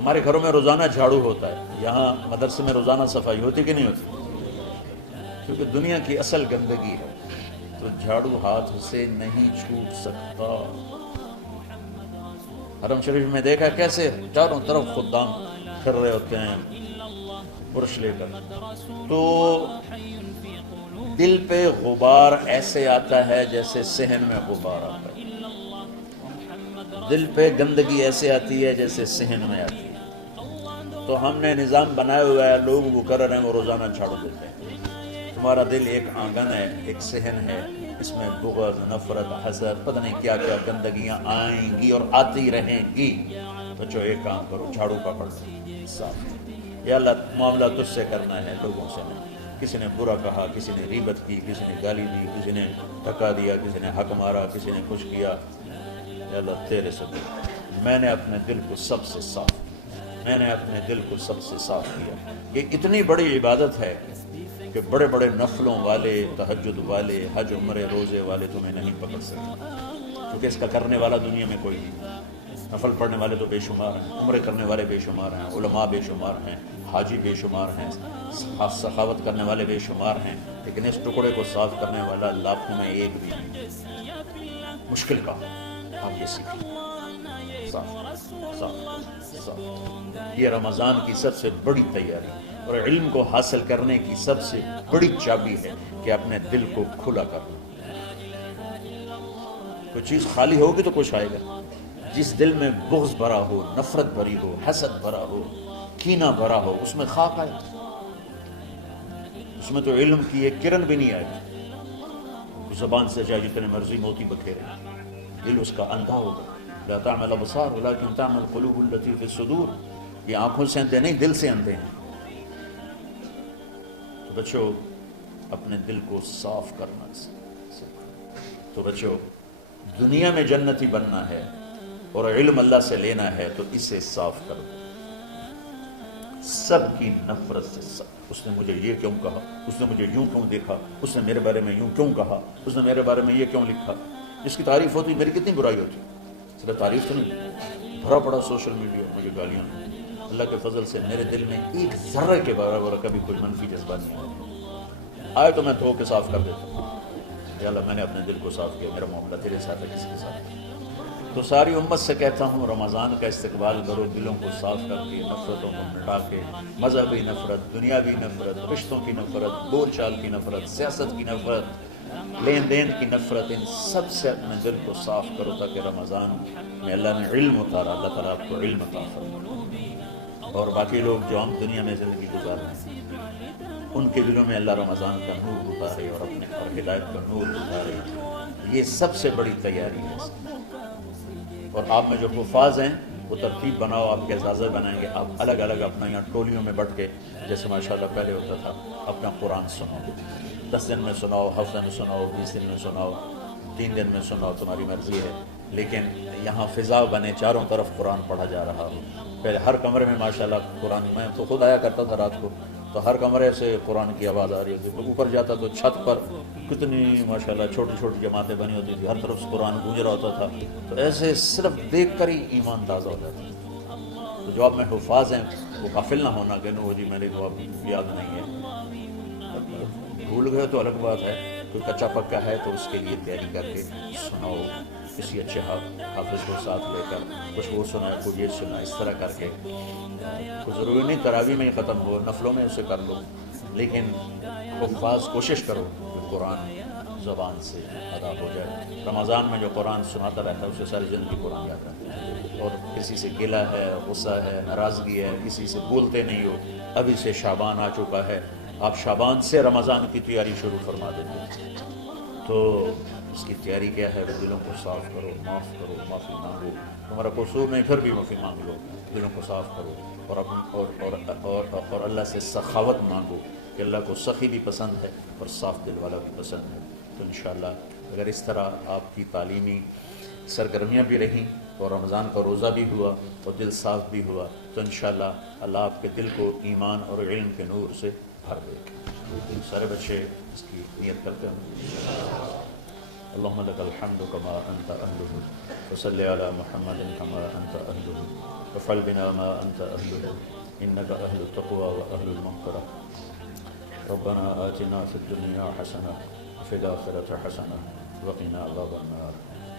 ہمارے گھروں میں روزانہ جھاڑو ہوتا ہے، یہاں مدرسے میں روزانہ صفائی ہوتی کہ نہیں ہوتی؟ کیونکہ دنیا کی اصل گندگی ہے تو جھاڑو ہاتھ سے نہیں چھوٹ سکتا۔ حرم شریف میں دیکھا کیسے چاروں طرف خدام پھر رہے ہوتے ہیں برش لے کر، تو دل پہ غبار ایسے آتا ہے جیسے صحن میں غبار آتا ہے، دل پہ گندگی ایسے آتی ہے جیسے صحن میں آتی ہے۔ تو ہم نے نظام بنایا ہوا ہے، لوگ وہ کر رہے ہیں، وہ روزانہ جھاڑو دیتے ہیں۔ تمہارا دل ایک آنگن ہے، ایک صحن ہے، اس میں بغض، نفرت، حسد، پتہ نہیں کیا کیا گندگیاں آئیں گی اور آتی رہیں گی۔ بچوں ایک کام کرو، جھاڑو پکڑ لو، صاف۔ یا اللہ معاملہ تجھ سے کرنا ہے، لوگوں سے نہیں۔ کسی نے برا کہا، کسی نے غیبت کی، کسی نے گالی دی، کسی نے دھکا دیا، کسی نے حق مارا، کسی نے کچھ کیا، یا اللہ تیرے سے دور۔ میں نے اپنے دل کو سب سے صاف کیا، میں نے اپنے دل کو سب سے صاف کیا۔ یہ اتنی بڑی عبادت ہے کہ بڑے بڑے نفلوں والے، تہجد والے، حج عمرے روزے والے تمہیں نہیں پکڑ سکتے، کیونکہ اس کا کرنے والا دنیا میں کوئی نہیں۔ نفل پڑھنے والے تو بے شمار ہیں، عمرے کرنے والے بے شمار ہیں، علماء بے شمار ہیں، حاجی بے شمار ہیں، سخاوت کرنے والے بے شمار ہیں، لیکن اس ٹکڑے کو صاف کرنے والا لاکھوں میں ایک بھی نہیں۔ مشکل کا آپ یہ سیکھیں، صاف صاف صاف۔ یہ رمضان کی سب سے بڑی تیاری اور علم کو حاصل کرنے کی سب سے بڑی چابی ہے کہ اپنے دل کو کھلا کرنا۔ کوئی چیز خالی ہوگی تو کچھ آئے گا۔ جس دل میں بغض بھرا ہو، نفرت بھری ہو، حسد بھرا ہو، کینہ بھرا ہو، اس میں خاک آئے، اس میں تو علم کی ایک کرن بھی نہیں آئے۔ زبان سے چاہے جتنے مرضی موتی بکھیرے، دل اس کا اندھا ہوگا۔ لا تعمل ابصار ولکن تعمل قلوب التي في الصدور۔ یہ آنکھوں سے اندھے نہیں، دل سے اندھے ہیں۔ تو بچوں اپنے دل کو صاف کرنا سیکھو۔ تو بچوں دنیا میں جنتی بننا ہے اور علم اللہ سے لینا ہے تو اسے صاف کرو، سب کی نفرت سے صاف۔ اس نے مجھے یہ کیوں کہا، اس نے مجھے یوں کیوں دیکھا، اس نے میرے بارے میں یوں کیوں کہا، اس نے میرے بارے میں یہ کیوں لکھا۔ جس کی تعریف ہوتی میری کتنی برائی ہوتی، صرف تعریف تو نہیں، بھرا پڑا سوشل میڈیا مجھے گالیاں۔ اللہ کے فضل سے میرے دل میں ایک ذرے کے برابر کبھی کوئی منفی جذبہ نہیں آئے تو میں دھو کے صاف کر دیتا ہوں۔ یا اللہ میں نے اپنے دل کو صاف کیا، میرا معاملہ تیرے ساتھ ہے، کسی کے ساتھ۔ تو ساری امت سے کہتا ہوں رمضان کا استقبال کرو، دلوں کو صاف کر کے، نفرتوں کو مٹا کے، مذہبی نفرت، دنیاوی نفرت، رشتوں کی نفرت، بول چال کی نفرت، سیاست کی نفرت، لین دین کی نفرت، ان سب سے اپنے دل کو صاف کرو تاکہ رمضان میں اللہ نے علم اتارا، اللہ تعالیٰ آپ کو علم عطا فرمائے۔ اور باقی لوگ جو ہم دنیا میں زندگی گزار رہے ہیں ان کے دلوں میں اللہ رمضان کا نور اتارے اور اپنے اور ہدایت کا نور اتارے۔ یہ سب سے بڑی تیاری ہے۔ اور آپ میں جو حفاظ ہیں وہ ترتیب بناؤ، آپ کے اعزازے بنائیں گے، آپ الگ الگ اپنا یہاں ٹولیوں میں بٹ کے، جیسے ماشاءاللہ پہلے ہوتا تھا، اپنا قرآن سناؤ، 10 دن میں سناؤ، ہفتہ میں سناؤ، 20 دن میں سناؤ، 3 دن میں سناؤ، تمہاری مرضی ہے، لیکن یہاں فضا بنے، چاروں طرف قرآن پڑھا جا رہا ہو۔ پہلے ہر کمرے میں ماشاءاللہ قرآن، میں تو خود آیا کرتا تھا رات کو، تو ہر کمرے سے قرآن کی آواز آ رہی ہوتی، تو اوپر جاتا تو چھت پر کتنی ماشاءاللہ چھوٹی چھوٹی جماعتیں بنی ہوتی تھی، ہر طرف سے قرآن گونج رہا ہوتا تھا، تو ایسے صرف دیکھ کر ہی ایمان تازہ ہو جاتا ہے۔ تو جو آپ میں حفاظ ہیں وہ غافل نہ ہونا کہ نو جی میرے کو اب یاد نہیں ہے، بھول گئے تو الگ بات ہے، کوئی کچا پکا ہے تو اس کے لیے تیاری کر کے سناؤ، کسی اچھے حافظ کو ساتھ لے کر، کچھ وہ سنا کچھ یہ سنا، اس طرح کر کے، کوئی ضروری نہیں تراویح میں ہی ختم ہو، نفلوں میں اسے کر لو، لیکن حفاظ کوشش کرو کہ قرآن زبان سے ادا ہو جائے۔ رمضان میں جو قرآن سناتا رہتا ہے اسے ساری زندگی قرآن یاد رہتا ہے، اور کسی سے گلہ ہے، غصہ ہے، ناراضگی ہے، کسی سے بولتے نہیں ہو، ابھی سے شعبان آ چکا ہے، آپ شعبان سے رمضان کی تیاری شروع فرما دیں گے۔ تو اس کی تیاری کیا ہے؟ وہ دلوں کو صاف کرو، معاف کرو، معافی مانگو، تمہارا قصور نہیں پھر بھی معافی مانگ لو، دلوں کو صاف کرو، اور اللہ سے سخاوت مانگو کہ اللہ کو سخی بھی پسند ہے اور صاف دل والا بھی پسند ہے۔ تو انشاءاللہ اگر اس طرح آپ کی تعلیمی سرگرمیاں بھی رہیں اور رمضان کا روزہ بھی ہوا اور دل صاف بھی ہوا تو انشاءاللہ اللہ آپ کے دل کو ایمان اور علم کے نور سے بھر دے گا۔ سارے بچے اس کی نیت کرتے ہیں۔ اللہم لک الحمد کما انت اہلہ وصلی علی محمد کما انت اہلہ وافعل بنا ما أنت أهله إنك أهل التقوى وأهل المغفرة. ربنا آتنا في الدنيا حسنة وفي الآخرة حسنة وقنا عذاب النار.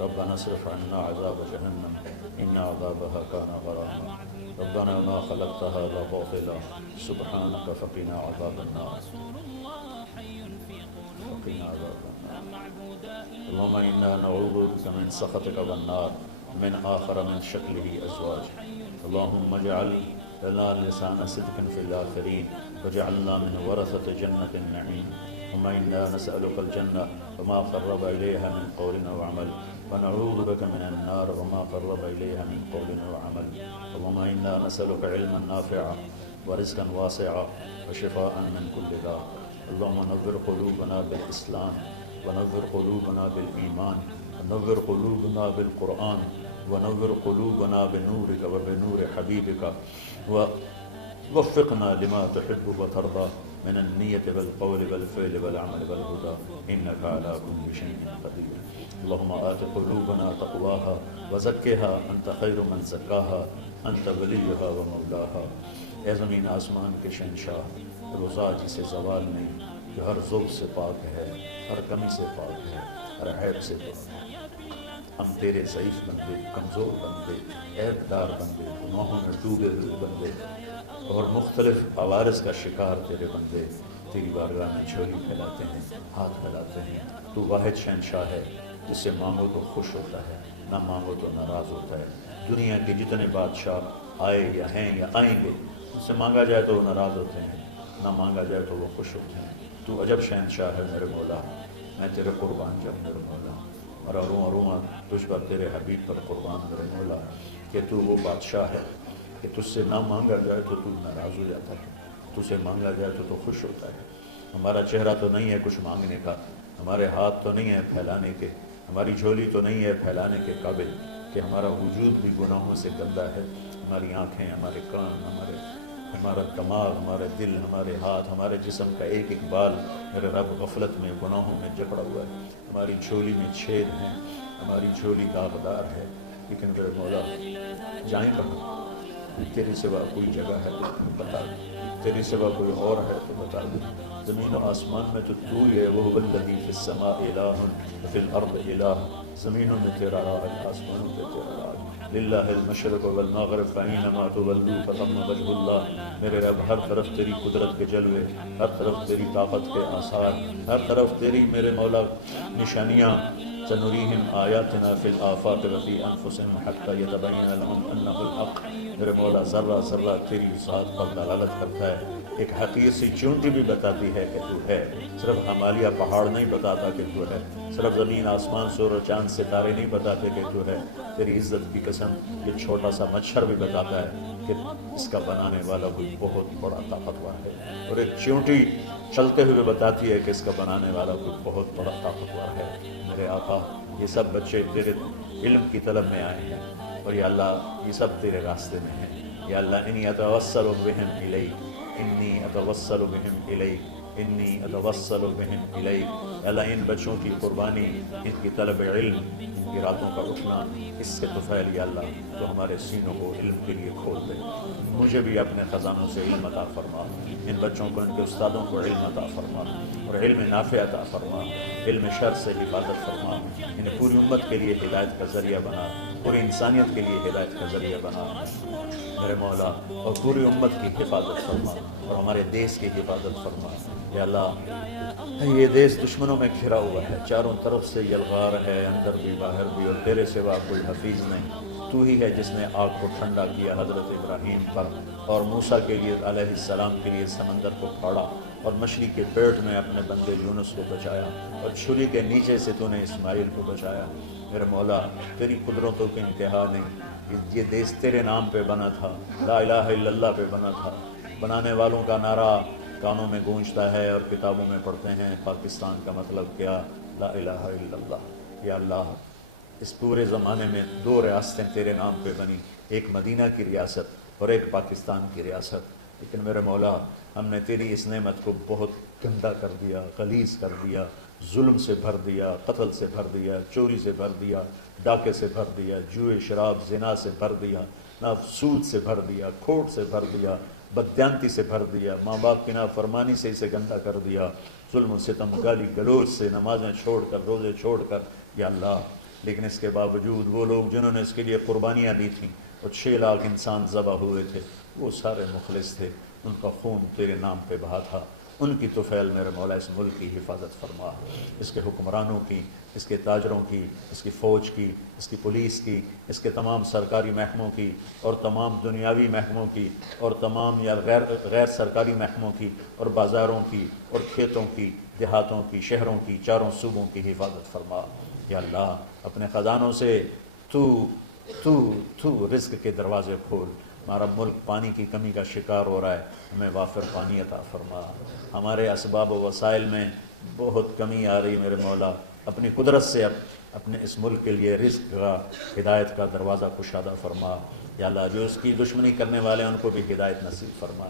ربنا اصرف عنا عذاب جهنم إن عذابها كان غراما. ربنا ما خلقت هذا باطلا سبحانك فقنا عذاب النار. وقنا عذاب النار. اللهم إنا نعوذ بك من سخطك والنار من آخر من شكله أزواج. اللهم اجعل لنا لسان صدق في الآخرين واجعلنا من ورثة جنة النعيم. اللهم إنا نسألك الجنة وما قرب إليها من قول وعمل ونعوذ بك من النار وما قرب إليها من قول وعمل. اللهم إنا نسألك علما نافعا ورزقا واسعا وشفاء من كل داء. اللهم نور قلوبنا بالإسلام ونور قلوبنا بالإيمان ونور قلوبنا بالقرآن ونور قلوبنا بنورك وبنور حبيبك ووفقنا لما تحب وترضى من النية والقول والفعل والعمل والهدى إنك على كل شيء قدير. اللهم آت قلوبنا تقواها وزكها أنت خير من زكاها أنت وليها ومولاها. اے زمین آسمان کے شہنشاہ، روزہ جسے زوال نہیں، جو ہر ذوق سے پاک ہے، ہر کمی سے پاک ہے، ہر عیب سے پاک ہے. ہم تیرے ضعیف بندے، کمزور بندے، عیب دار بندے، گناہوں میں ڈوبے ہوئے بندے اور مختلف عوارض کا شکار تیرے بندے تیری بارگاہ میں جھولی پھیلاتے ہیں، ہاتھ پھیلاتے ہیں. تو واحد شہنشاہ ہے جس سے مانگو تو خوش ہوتا ہے، نہ مانگو تو ناراض ہوتا ہے. دنیا کے جتنے بادشاہ آئے یا ہیں یا آئیں گے، ان سے مانگا جائے تو وہ ناراض ہوتے ہیں، نہ مانگا جائے تو وہ خوش ہوتے ہیں. تو عجب شہنشاہ ہے میرے مولا، میں تیرے قربان جب میرے مولا، اور روواں تجھ پر تیرے حبیب پر قربان میرے مولا کہ تو وہ بادشاہ ہے کہ تجھ سے نہ مانگا جائے تو تو ناراض ہو جاتا ہے، تجھ سے مانگا جائے تو خوش ہوتا ہے. ہمارا چہرہ تو نہیں ہے کچھ مانگنے کا، ہمارے ہاتھ تو نہیں ہے پھیلانے کے، ہماری جھولی تو نہیں ہے پھیلانے کے قابل کہ ہمارا وجود بھی گناہوں سے گندا ہے. ہماری آنکھیں، ہمارے کان، ہمارا دماغ، ہمارے دل، ہمارے ہاتھ، ہمارے جسم کا ایک ایک بال میرے رب غفلت میں گناہوں میں جکڑا ہوا ہے. ہماری جھولی میں چھید ہیں، ہماری جھولی داغدار ہے، لیکن میرے مولا جائیں کہاں؟ تیرے سوا کوئی جگہ ہے تو بتا دے، تیرے سوا کوئی اور ہے تو بتا دے. زمین و آسمان میں تو تو ہی ہے. وَهُوَ الَّذِي فِي السَّمَاءِ إِلَٰهٌ وَفِي الْأَرْضِ إِلَٰهٌ. زمینوں میں تیرا راج، آسمانوں میں تیرا راج. لِلَّهِ الْمَشْرِقُ وَالْمَغْرِبُ فَأَيْنَمَا تُوَلُّوا فَثَمَّ وَجْهُ اللَّهِ. میرے رب ہر طرف تیری قدرت کے جلوے، ہر طرف تیری طاقت کے آثار، ہر طرف تیری میرے مولا نشانیاں. سنریہم آیاتنا فی الآفاق وفی انفسہم حتی یتبین لہم انہ الحق. میرے مولا ذرہ ذرہ تیری ذات پر دلالت کرتا ہے. ایک حقیر سی چونٹی بھی بتاتی ہے کہ تو ہے. صرف ہمالیہ پہاڑ نہیں بتاتا کہ تو ہے، صرف زمین آسمان سورج و چاند ستارے نہیں بتاتے کہ تو ہے. تیری عزت کی قسم یہ چھوٹا سا مچھر بھی بتاتا ہے کہ اس کا بنانے والا کوئی بہت بڑا طاقتور ہے. اور ایک چونٹی چلتے ہوئے بتاتی ہے کہ اس کا بنانے والا کوئی بہت بڑا طاقتور ہے. میرے آقا یہ سب بچے تیرے علم کی طلب میں آئے ہیں، اور یا اللہ یہ سب تیرے راستے میں ہیں. یا اللہ انی اتوسل بہم الیک، انی اتوسل بہم الیک، انی اتوسل بہم الیک. اللہ ان بچوں کی قربانی، ان کی طلب علم، ان کی راتوں کا اٹھنا، اس سے طفیل یا اللہ تو ہمارے سینوں کو علم کے لیے کھول دے. مجھے بھی اپنے خزانوں سے علم عطا فرما، ان بچوں کو، ان کے استادوں کو علم عطا فرما، اور علم نافع عطا فرما، علم شر سے حفاظت فرما. انہیں پوری امت کے لیے ہدایت کا ذریعہ بنا، پوری انسانیت کے لیے ہدایت کا ذریعہ بنا میرے مولا. اور پوری امت کی حفاظت فرما اور ہمارے دیس کی حفاظت فرما. یا اللہ یہ دیس دشمنوں میں گھرا ہوا ہے، چاروں طرف سے یلغار ہے، اندر بھی باہر بھی، اور تیرے سوا کوئی حفیظ نہیں. تو ہی ہے جس نے آگ کو ٹھنڈا کیا حضرت ابراہیم پر، اور موسیٰ کے لیے علیہ السلام کے لیے سمندر کو پھاڑا، اور مچھلی کے پیٹ میں اپنے بندے یونس کو بچایا، اور چھری کے نیچے سے تو نے اسماعیل کو بچایا. میرے مولا تیری قدرتوں کی انتہا نہیں. یہ دیس تیرے نام پہ بنا تھا، لا الہ الا اللہ پہ بنا تھا. بنانے والوں کا نعرہ کانوں میں گونجتا ہے اور کتابوں میں پڑھتے ہیں پاکستان کا مطلب کیا، لا الہ الا اللہ. یا اللہ اس پورے زمانے میں 2 ریاستیں تیرے نام پہ بنی، ایک مدینہ کی ریاست اور ایک پاکستان کی ریاست. لیکن میرے مولا ہم نے تیری اس نعمت کو بہت گندا کر دیا، غلیظ کر دیا، ظلم سے بھر دیا، قتل سے بھر دیا، چوری سے بھر دیا، ڈاکے سے بھر دیا، جوئے شراب زنا سے بھر دیا. سود سے بھر دیا، کھوٹ سے بھر دیا، بددیانتی سے بھر دیا، ماں باپ کی نافرمانی سے اسے گندا کر دیا، ظلم و ستم گالی گلوچ سے، نمازیں چھوڑ کر، روزے چھوڑ کر، یا اللہ۔ لیکن اس کے باوجود وہ لوگ جنہوں نے اس کے لیے قربانیاں دی تھیں، وہ 6 لاکھ انسان ذبح ہوئے تھے، وہ سارے مخلص تھے، ان کا خون تیرے نام پہ بہا تھا، ان کی طفیل میرے مولا اس ملک کی حفاظت فرما، اس کے حکمرانوں کی، اس کے تاجروں کی، اس کی فوج کی، اس کی پولیس کی، اس کے تمام سرکاری محکموں کی، اور تمام دنیاوی محکموں کی، اور تمام یا غیر سرکاری محکموں کی، اور بازاروں کی، اور کھیتوں کی، دیہاتوں کی، شہروں کی، چاروں صوبوں کی حفاظت فرما۔ یا اللہ اپنے خزانوں سے تو رزق کے دروازے کھول۔ ہمارا ملک پانی کی کمی کا شکار ہو رہا ہے، ہمیں وافر پانی عطا فرما۔ ہمارے اسباب و وسائل میں بہت کمی آ رہی میرے مولا، اپنی قدرت سے اپنے اس ملک کے لیے رزق کا، ہدایت کا دروازہ کشادہ فرما۔ یا اللہ جو اس کی دشمنی کرنے والے ہیں ان کو بھی ہدایت نصیب فرما،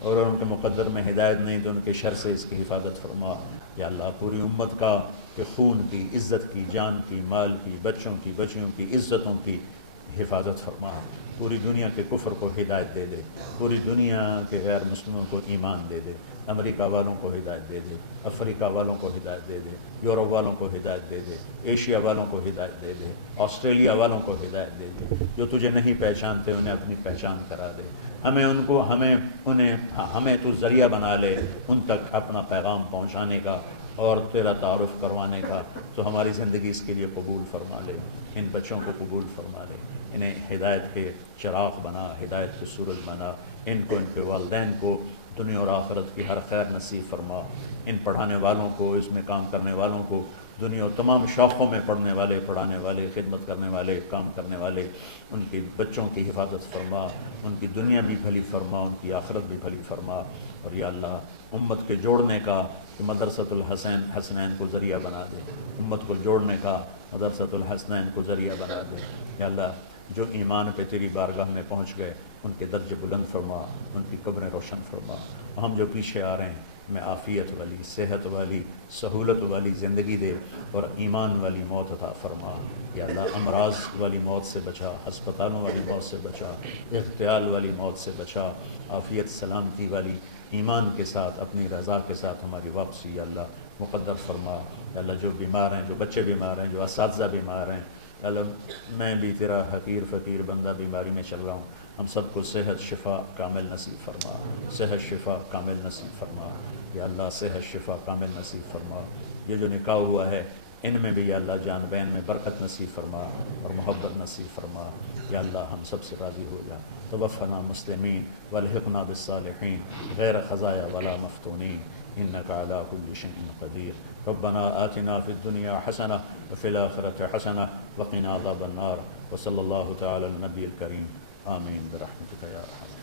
اور ان کے مقدر میں ہدایت نہیں تو ان کے شر سے اس کی حفاظت فرما۔ یا اللہ پوری امت کا کہ خون کی، عزت کی، جان کی، مال کی، بچوں کی، بچیوں کی، عزتوں کی حفاظت فرما۔ پوری دنیا کے کفر کو ہدایت دے دے، پوری دنیا کے غیر مسلموں کو ایمان دے دے، امریکہ والوں کو ہدایت دے دے، افریقہ والوں کو ہدایت دے دے، یورپ والوں کو ہدایت دے دے، ایشیا والوں کو ہدایت دے دے، آسٹریلیا والوں کو ہدایت دے دے، جو تجھے نہیں پہچانتے انہیں اپنی پہچان کرا دے۔ ہمیں تو ذریعہ بنا لے ان تک اپنا پیغام پہنچانے کا اور تیرا تعارف کروانے کا، تو ہماری زندگی اس کے لیے قبول فرما لے، ان بچوں کو قبول فرما لے، انہیں ہدایت کے چراغ بنا، ہدایت کے سورج بنا، ان کو، ان کے والدین کو دنیا اور آخرت کی ہر خیر نصیب فرما، ان پڑھانے والوں کو، اس میں کام کرنے والوں کو، دنیا اور تمام شاخوں میں پڑھنے والے، پڑھانے والے، خدمت کرنے والے، کام کرنے والے، ان کی بچوں کی حفاظت فرما، ان کی دنیا بھی بھلی فرما، ان کی آخرت بھی بھلی فرما۔ اور یا اللہ امت کے جوڑنے کا کہ مدرسۃ حسنین کو ذریعہ بنا دے، امت کو جوڑنے کا مدرسۃ الحسنین کو ذریعہ بنا دے۔ یا اللہ جو ایمان پہ تیری بارگاہ میں پہنچ گئے ان کے درجے بلند فرما، ان کی قبریں روشن فرما۔ ہم جو پیچھے آ رہے ہیں ہمیں عافیت والی، صحت والی، سہولت والی زندگی دے اور ایمان والی موت عطا فرما۔ یا اللہ امراض والی موت سے بچا، ہسپتالوں والی موت سے بچا، اغتیال والی موت سے بچا، عافیت سلامتی والی ایمان کے ساتھ، اپنی رضا کے ساتھ ہماری واپسی یا اللہ مقدر فرما۔ یا اللہ جو بیمار ہیں، جو بچے بیمار ہیں، جو اساتذہ بیمار ہیں، یا اللہ میں بھی تیرا حقیر فقیر بندہ بیماری میں چل رہا ہوں، ہم سب کو صحت شفا کامل نصیب فرما، صحت شفا کامل نصیب فرما۔ یا اللہ صحت شفا کامل نصیب فرما۔ یہ جو نکاح ہوا ہے ان میں بھی یا اللہ جان بین میں برکت نصیب فرما اور محبت نصیب فرما۔ یا اللہ ہم سب سے راضی ہو جا۔ توفنا مسلمین والحقنا بالصالحین غیر خزایا ولا مفتونین انک علی کل شیء قدیر۔ ربنا آتنا فی الدنیا حسنہ وفی الآخرۃ حسنہ وقنا عذاب النار، وصلی اللہ تعالی علی النبی الکریم، آمین برحمتک یا ارحم۔